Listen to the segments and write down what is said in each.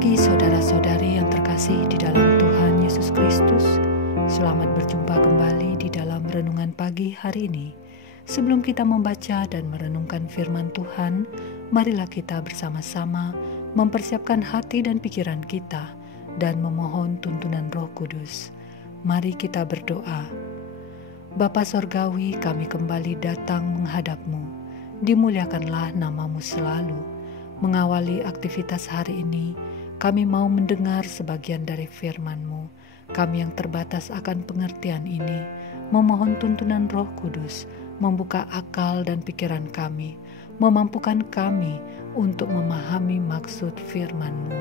pagi saudara-saudari yang terkasih di dalam Tuhan Yesus Kristus. Selamat berjumpa kembali di dalam renungan pagi hari ini. Sebelum kita membaca dan merenungkan firman Tuhan, marilah kita bersama-sama mempersiapkan hati dan pikiran kita dan memohon tuntunan Roh Kudus. Mari kita berdoa. Bapa Sorgawi, kami kembali datang menghadap-Mu. Dimuliakanlah nama-Mu selalu. Mengawali aktivitas hari ini, kami mau mendengar sebagian dari firman-Mu. Kami yang terbatas akan pengertian ini, memohon tuntunan Roh Kudus, membuka akal dan pikiran kami, memampukan kami untuk memahami maksud firman-Mu.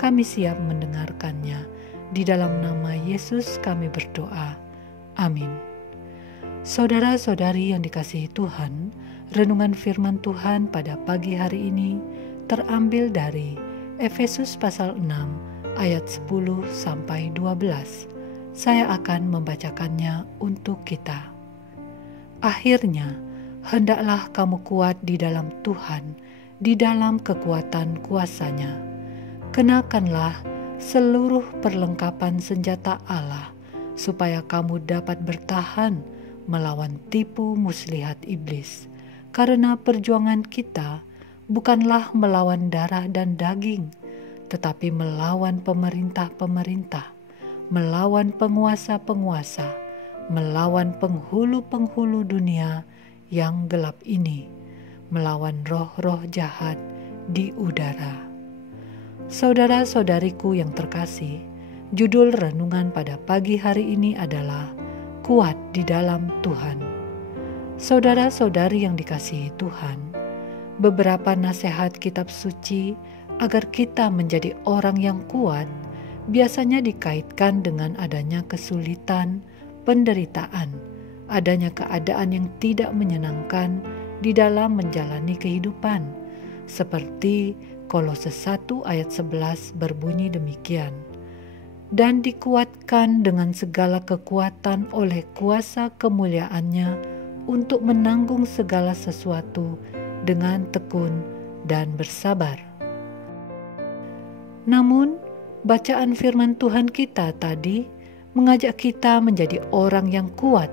Kami siap mendengarkannya. Di dalam nama Yesus kami berdoa. Amin. Saudara-saudari yang dikasihi Tuhan, renungan firman Tuhan pada pagi hari ini terambil dari Efesus pasal 6 ayat 10 sampai 12. Saya akan membacakannya untuk kita. Akhirnya, hendaklah kamu kuat di dalam Tuhan, di dalam kekuatan kuasa-Nya. Kenakanlah seluruh perlengkapan senjata Allah, supaya kamu dapat bertahan melawan tipu muslihat iblis. Karena perjuangan kita bukanlah melawan darah dan daging, tetapi melawan pemerintah-pemerintah, melawan penguasa-penguasa, melawan penghulu-penghulu dunia yang gelap ini, melawan roh-roh jahat di udara. Saudara-saudariku yang terkasih, judul renungan pada pagi hari ini adalah Kuat di dalam Tuhan. Saudara-saudari yang dikasihi Tuhan, beberapa nasihat kitab suci agar kita menjadi orang yang kuat biasanya dikaitkan dengan adanya kesulitan, penderitaan, adanya keadaan yang tidak menyenangkan di dalam menjalani kehidupan. Seperti Kolose 1 ayat 11 berbunyi demikian. Dan dikuatkan dengan segala kekuatan oleh kuasa kemuliaan-Nya untuk menanggung segala sesuatu dengan tekun dan bersabar. Namun, bacaan firman Tuhan kita tadi mengajak kita menjadi orang yang kuat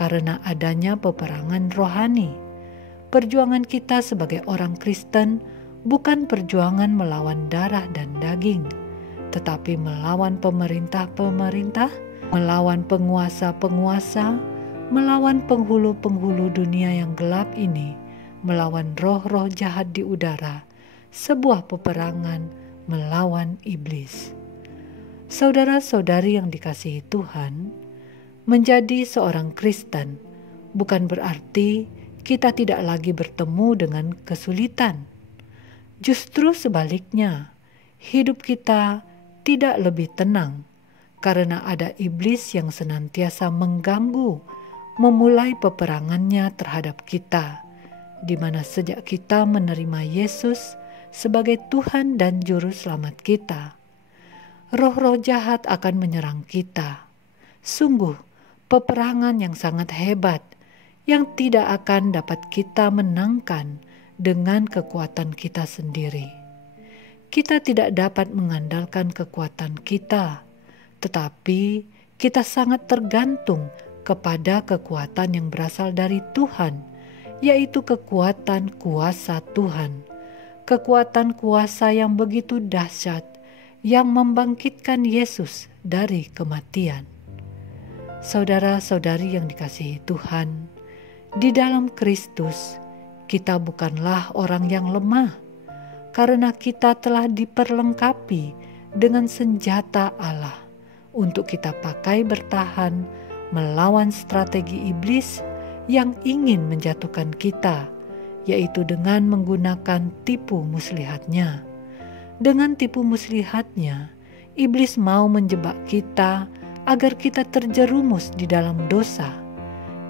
karena adanya peperangan rohani. Perjuangan kita sebagai orang Kristen bukan perjuangan melawan darah dan daging, tetapi melawan pemerintah-pemerintah, melawan penguasa-penguasa, melawan penghulu-penghulu dunia yang gelap ini, melawan roh-roh jahat di udara, sebuah peperangan melawan iblis. Saudara-saudari yang dikasihi Tuhan, menjadi seorang Kristen bukan berarti kita tidak lagi bertemu dengan kesulitan. Justru sebaliknya, hidup kita tidak lebih tenang karena ada iblis yang senantiasa mengganggu, memulai peperangannya terhadap kita, di mana sejak kita menerima Yesus sebagai Tuhan dan Juru Selamat kita, roh-roh jahat akan menyerang kita. Sungguh, peperangan yang sangat hebat yang tidak akan dapat kita menangkan dengan kekuatan kita sendiri. Kita tidak dapat mengandalkan kekuatan kita, tetapi kita sangat tergantung kepada kekuatan yang berasal dari Tuhan, yaitu kekuatan kuasa Tuhan. Kekuatan kuasa yang begitu dahsyat yang membangkitkan Yesus dari kematian. Saudara-saudari yang dikasihi Tuhan, di dalam Kristus kita bukanlah orang yang lemah, karena kita telah diperlengkapi dengan senjata Allah untuk kita pakai bertahan melawan strategi iblis yang ingin menjatuhkan kita, yaitu dengan menggunakan tipu muslihatnya. Dengan tipu muslihatnya, iblis mau menjebak kita agar kita terjerumus di dalam dosa.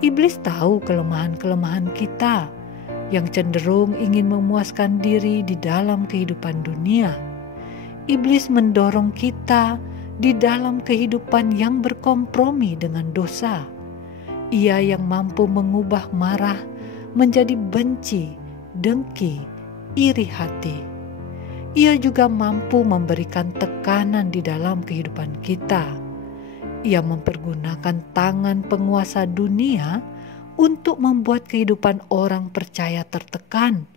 Iblis tahu kelemahan-kelemahan kita yang cenderung ingin memuaskan diri di dalam kehidupan dunia. Iblis mendorong kita di dalam kehidupan yang berkompromi dengan dosa. Ia yang mampu mengubah marah menjadi benci, dengki, iri hati. Ia juga mampu memberikan tekanan di dalam kehidupan kita. Ia mempergunakan tangan penguasa dunia untuk membuat kehidupan orang percaya tertekan,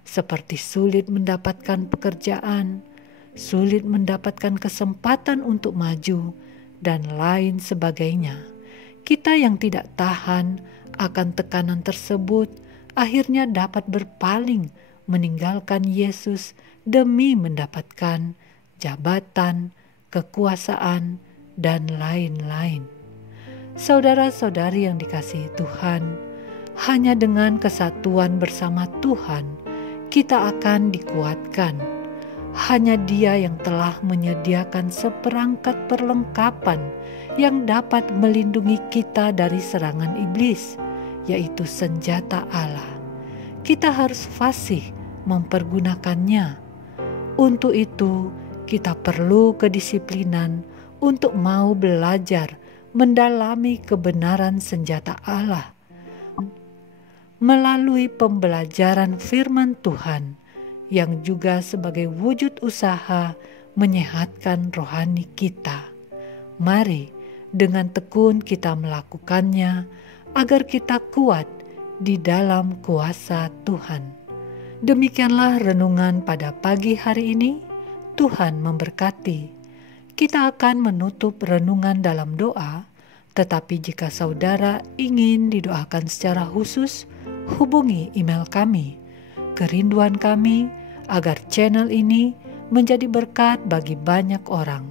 seperti sulit mendapatkan pekerjaan, sulit mendapatkan kesempatan untuk maju, dan lain sebagainya. Kita yang tidak tahan akan tekanan tersebut akhirnya dapat berpaling meninggalkan Yesus demi mendapatkan jabatan, kekuasaan, dan lain-lain. Saudara-saudari yang dikasihi Tuhan, hanya dengan kesatuan bersama Tuhan kita akan dikuatkan. Hanya Dia yang telah menyediakan seperangkat perlengkapan yang dapat melindungi kita dari serangan iblis, yaitu senjata Allah. Kita harus fasih mempergunakannya. Untuk itu, kita perlu kedisiplinan untuk mau belajar mendalami kebenaran senjata Allah. Melalui pembelajaran firman Tuhan, yang juga sebagai wujud usaha menyehatkan rohani kita. Mari dengan tekun kita melakukannya agar kita kuat di dalam kuasa Tuhan. Demikianlah renungan pada pagi hari ini. Tuhan memberkati. Kita akan menutup renungan dalam doa, tetapi jika saudara ingin didoakan secara khusus, hubungi email kami. Kerinduan kami agar channel ini menjadi berkat bagi banyak orang.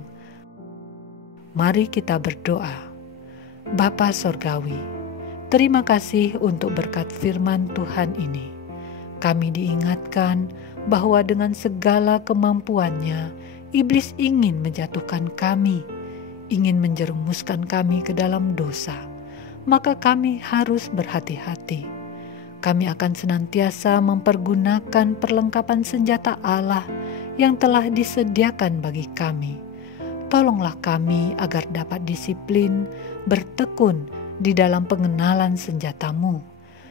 Mari kita berdoa. Bapa Sorgawi, terima kasih untuk berkat firman Tuhan ini. Kami diingatkan bahwa dengan segala kemampuannya, iblis ingin menjatuhkan kami, ingin menjerumuskan kami ke dalam dosa. Maka kami harus berhati-hati. Kami akan senantiasa mempergunakan perlengkapan senjata Allah yang telah disediakan bagi kami. Tolonglah kami agar dapat disiplin, bertekun di dalam pengenalan senjata-Mu,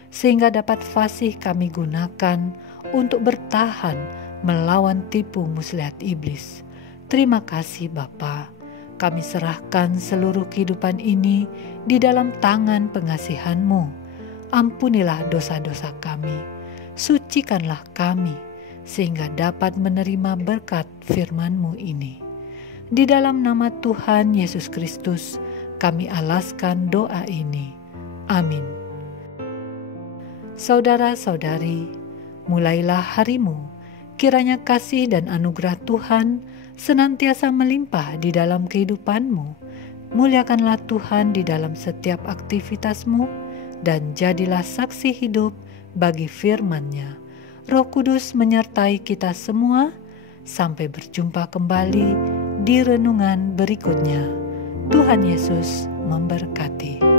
sehingga dapat fasih kami gunakan untuk bertahan melawan tipu muslihat iblis. Terima kasih Bapa. Kami serahkan seluruh kehidupan ini di dalam tangan pengasihan-Mu. Ampunilah dosa-dosa kami, sucikanlah kami, sehingga dapat menerima berkat firman-Mu ini. Di dalam nama Tuhan Yesus Kristus, kami alaskan doa ini. Amin. Saudara-saudari, mulailah harimu, kiranya kasih dan anugerah Tuhan senantiasa melimpah di dalam kehidupanmu. Muliakanlah Tuhan di dalam setiap aktivitasmu, dan jadilah saksi hidup bagi firman-Nya. Roh Kudus menyertai kita semua. Sampai berjumpa kembali di renungan berikutnya. Tuhan Yesus memberkati.